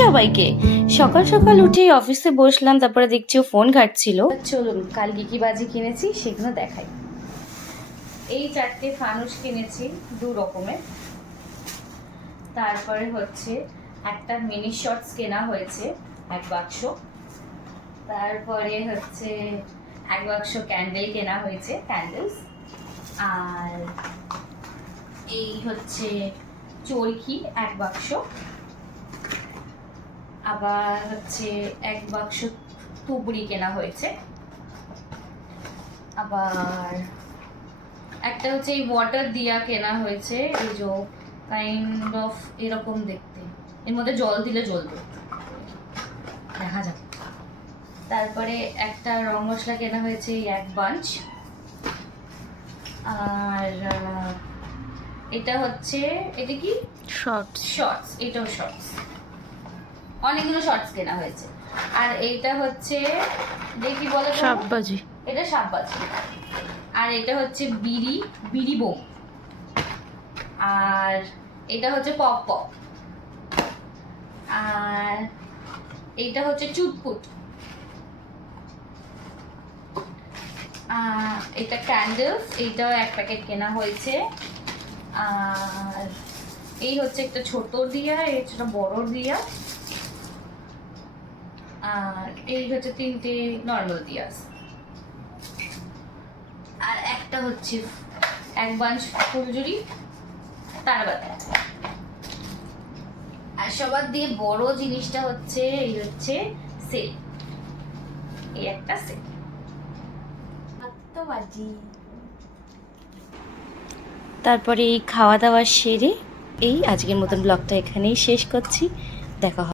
সবাইকে। সকাল সকাল উঠেই অফিসে বসলাম, তারপরে দেখছি ও ফোন ঘাটছিল। চলুন কাল কি বাজি কিনেছি সেগুলো দেখাই। এই 4টে ফানুস কিনেছি 2 রকমের। তারপরে হচ্ছে একটা মিনি শর্টস কেনা হয়েছে 1 বাক্স। তারপরে হচ্ছে 1 বাক্স ক্যান্ডেল কেনা হয়েছে, ক্যান্ডেলস। আর এই হচ্ছে চরকি 1 বাক্স। আবার হচ্ছে 1 বাক্স তুবড়ি কেনা হয়েছে। আবার একটা হচ্ছে এই ওয়াটার দিয়া কেনা হয়েছে, এই যে কাইন্ড অফ এরকম দেখতে, এর মধ্যে জল দিলে জ্বলবে, দেখা যাক। তারপরে একটা রং মশলা কেনা হয়েছে 1 বাঞ্চ। আর এটা হচ্ছে, এটা কি শর্টস, এটাও শর্টস। অনেকগুলো শর্টস কেনা হয়েছে। আর এইটা হচ্ছে দেখি বলে সাববাজি, এটা সাববাজি। আর এটা হচ্ছে বিড়ি বোম। আর এটা হচ্ছে পপ। আর এইটা হচ্ছে চুটপুট। এটা ক্যান্ডেলস, এইটাও 1 প্যাকেট কেনা হয়েছে। আর এই হচ্ছে একটা ছোট দিয়া, এই হচ্ছে বড় দিয়া। আর এই হচ্ছে 3টে নর্মাল দিয়াস। আর একটা হচ্ছে 1 বাঞ্চ ফুলঝুরি তারাবাতি। আর সবার দিয়ে বড় জিনিসটা হচ্ছে এই হচ্ছে সেল, এই একটা সেল। তারপরে এই খাওয়া দাওয়া সেরে এই আজকের মতন ব্লগটা এখানেই শেষ করছি। দেখা হবে।